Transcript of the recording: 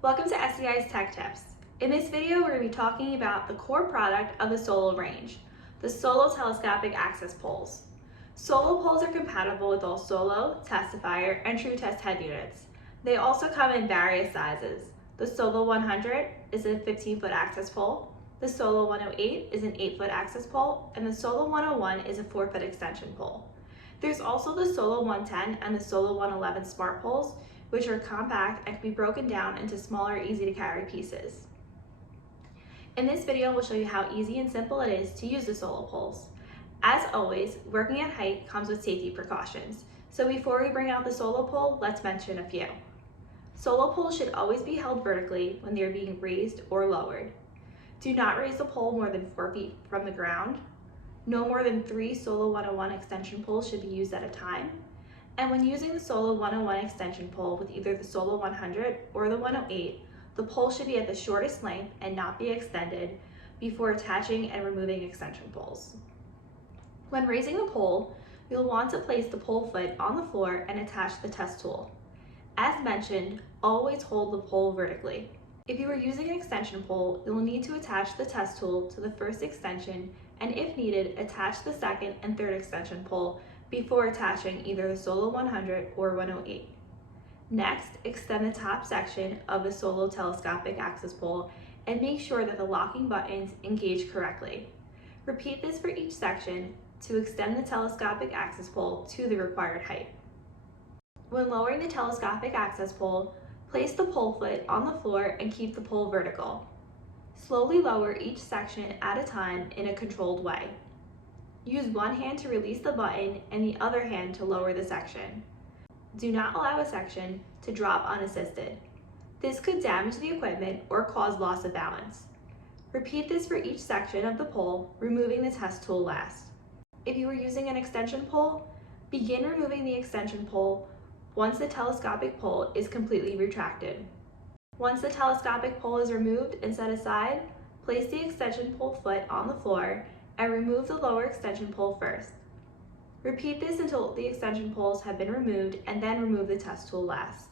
Welcome to SEI's Tech Tips. In this video, we're going to be talking about the core product of the Solo range, the Solo Telescopic Access Poles. Solo poles are compatible with all Solo, Testifier, and True Test head units. They also come in various sizes. The Solo 100 is a 15-foot access pole, the Solo 108 is an 8-foot access pole, and the Solo 101 is a 4-foot extension pole. There's also the Solo 110 and the Solo 111 smart poles, which are compact and can be broken down into smaller, easy-to-carry pieces. In this video, we'll show you how easy and simple it is to use the Solo poles. As always, working at height comes with safety precautions. So before we bring out the Solo pole, let's mention a few. Solo poles should always be held vertically when they are being raised or lowered. Do not raise the pole more than 4 feet from the ground. No more than 3 Solo 101 extension poles should be used at a time. And when using the Solo 101 extension pole with either the Solo 100 or the 108, the pole should be at the shortest length and not be extended before attaching and removing extension poles. When raising the pole, you'll want to place the pole foot on the floor and attach the test tool. As mentioned, always hold the pole vertically. If you are using an extension pole, you'll need to attach the test tool to the first extension and, if needed, attach the second and third extension pole before attaching either the Solo 100 or 108. Next, extend the top section of the Solo Telescopic Access Pole and make sure that the locking buttons engage correctly. Repeat this for each section to extend the telescopic access pole to the required height. When lowering the telescopic access pole, place the pole foot on the floor and keep the pole vertical. Slowly lower each section at a time in a controlled way. Use one hand to release the button and the other hand to lower the section. Do not allow a section to drop unassisted. This could damage the equipment or cause loss of balance. Repeat this for each section of the pole, removing the test tool last. If you are using an extension pole, begin removing the extension pole once the telescopic pole is completely retracted. Once the telescopic pole is removed and set aside, place the extension pole foot on the floor and remove the lower extension pole first. Repeat this until the extension poles have been removed and then remove the test tool last.